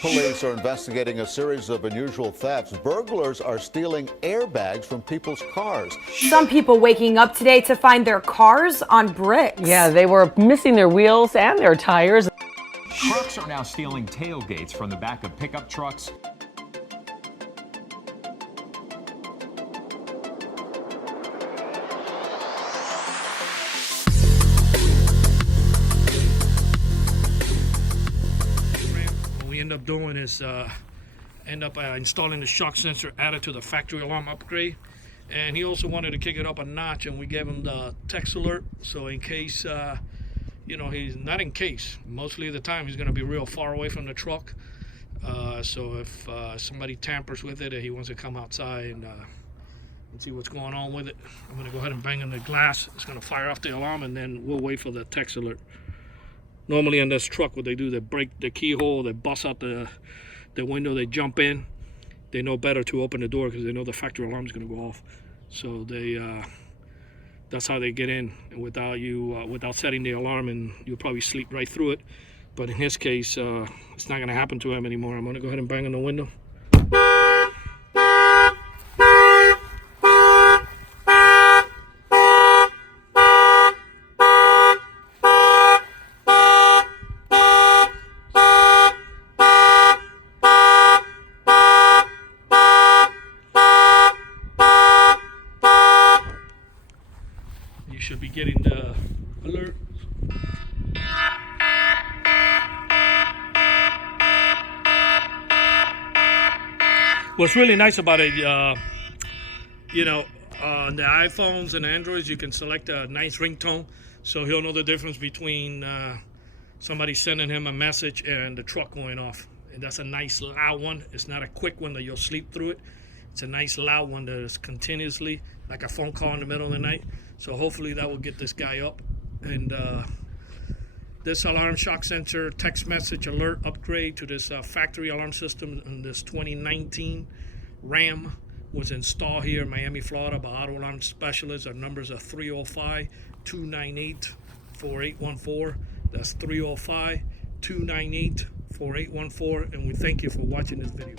Police are investigating a series of unusual thefts. Burglars are stealing airbags from people's cars. Some people waking up today to find their cars on bricks. Yeah, they were missing their wheels and their tires. Trucks are now stealing tailgates from the back of pickup trucks. What we end up doing is installing the shock sensor added to the factory alarm upgrade. And he also wanted to kick it up a notch, and we gave him the text alert. So in case, he's not in case. Mostly of the time, he's going to be real far away from the truck. So if somebody tampers with it, he wants to come outside and see what's going on with it. I'm going to go ahead and bang on the glass. It's going to fire off the alarm, and then we'll wait for the text alert. Normally in this truck, what they do, they break the keyhole, they bust out the window, they jump in. They know better to open the door because they know the factory alarm is going to go off. So that's how they get in, and without setting the alarm, and you'll probably sleep right through it. But in his case, it's not going to happen to him anymore. I'm going to go ahead and bang on the window. You should be getting the alert. What's really nice about it, on the iPhones and Androids, you can select a nice ringtone, so he'll know the difference between somebody sending him a message and the truck going off. And that's a nice loud one. It's not a quick one that you'll sleep through it. It's a nice loud one that is continuously, like a phone call in the middle of the night. So hopefully that will get this guy up. And this alarm shock sensor text message alert upgrade to this factory alarm system in this 2019 Ram was installed here in Miami, Florida by Auto Alarm Specialists. Our numbers are 305-298-4814. That's 305-298-4814. And we thank you for watching this video.